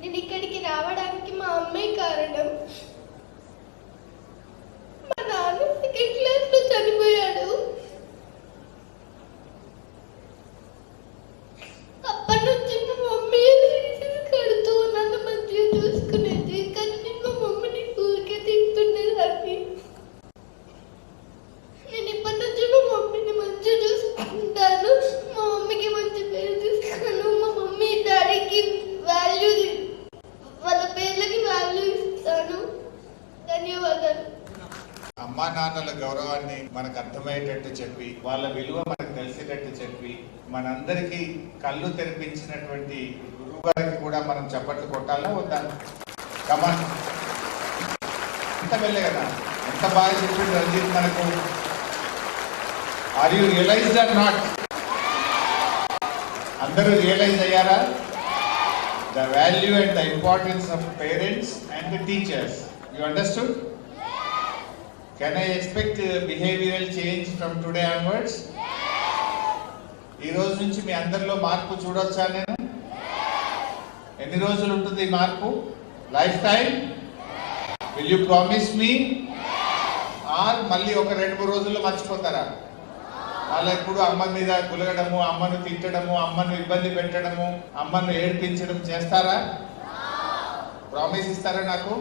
నేను ఇక్కడికి రావడానికి మా అమ్మే కారణం. మా నాన్న సెకండ్ క్లాస్ లో చనిపోయాడు. అప్పటి నుంచి మా మమ్మీ కడుతూ నన్ను మంచిగా చూసుకునేది, కానీ నేను మా మమ్మీని ఊరికే తింటుండేదాన్ని. నేను ఇప్పటి నుంచి మా మమ్మీని మంచిగా చూసుకుంటాను, మా మమ్మీకి మంచి పేరు తీస్తాను, మా మమ్మీ డాడీకి వాల్యూ, వాళ్ళ పేర్లకి వాల్యూ ఇస్తాను. ధన్యవాదాలు. అమ్మా నాన్నల గౌరవాన్ని మనకు అర్థమయ్యేటట్టు చెప్పి, వాళ్ళ విలువ మనకు తెలిసేటట్టు చెప్పి, మనందరికీ కళ్ళు తెరిపించినటువంటి గురువు గారికి కూడా మనం చప్పట్లు కొట్టాలా వద్దా? కమాన్, ఎంత వెళ్ళే కదా, ఎంత బాగా చెప్పింది రంజిత్ మనకు. Are you realized or not? అందరూ రియలైజ్ అయ్యారా? The value and the importance of parents and the teachers. You understood? Yes. Can I expect behavioral change from today onwards? Yes. ఈ రోజు నుంచి మీ అందరిలో మార్పు చూడొచ్చా నేను? Yes. ఎన్ని రోజులు ఉంటుంది ఈ మార్పు? Life time? Yes. Will you promise me? Yes. Or మళ్ళీ ఒక 2-3 రోజుల్లో మర్చిపోతారా? అలా ఎప్పుడు అమ్మ మీద గులగడము, అమ్మను తిట్టడము, అమ్మను ఇబ్బంది పెట్టడము, అమ్మను ఏడ్పించడం చేస్తారా? ప్రామిస్ ఇస్తారా నాకు?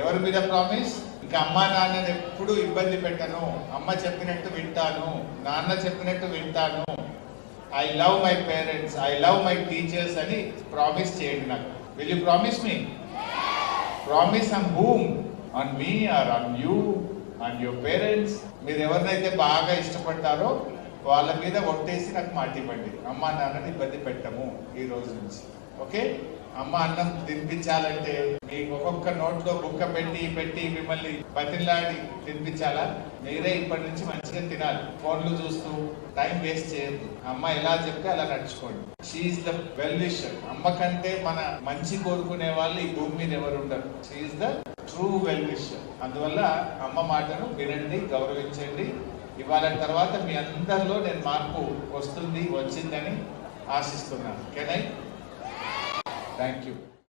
ఎవరి మీద ప్రామిస్? ఇంకా అమ్మ నాన్నని ఎప్పుడు ఇబ్బంది పెట్టను, అమ్మ చెప్పినట్టు వింటాను, నాన్న చెప్పినట్టు వింటాను, I love my parents, I love my teachers అని ప్రామిస్ చేయండి నాకు. Will you promise me? Promise on whom? On me or on you, on your parents? మీరు ఎవరినైతే బాగా ఇష్టపడతారో వాళ్ళ మీద ఒట్టేసి నాకు మాట ఇవ్వండి, అమ్మ నాన్నని ఇబ్బంది పెట్టము ఈ రోజు నుంచి. ఓకే? అమ్మ అన్నం తినిపించాలంటే మీకు ఒక్కొక్క నోట్లో బుక్క పెట్టి మిమ్మల్ని బతిలాడి తినిపించాలా? మీరే ఇప్పటి నుంచి మంచిగా తినాలి. ఫోన్లు చూస్తూ టైం వేస్ట్ చేయద్దు. అమ్మ ఎలా చెప్తే అలా నడుచుకోండి. She is the well wisher. అమ్మ కంటే మన మంచి కోరుకునే వాళ్ళు ఈ భూమి మీద ఎవరు ఉండరు. She's the true well wisher. అందువల్ల అమ్మ మాటను వినండి, గౌరవించండి. ఇవాళ తర్వాత మీ అందరిలో నేను మార్పు వచ్చిందని ఆశిస్తున్నాను. Can I? Thank you.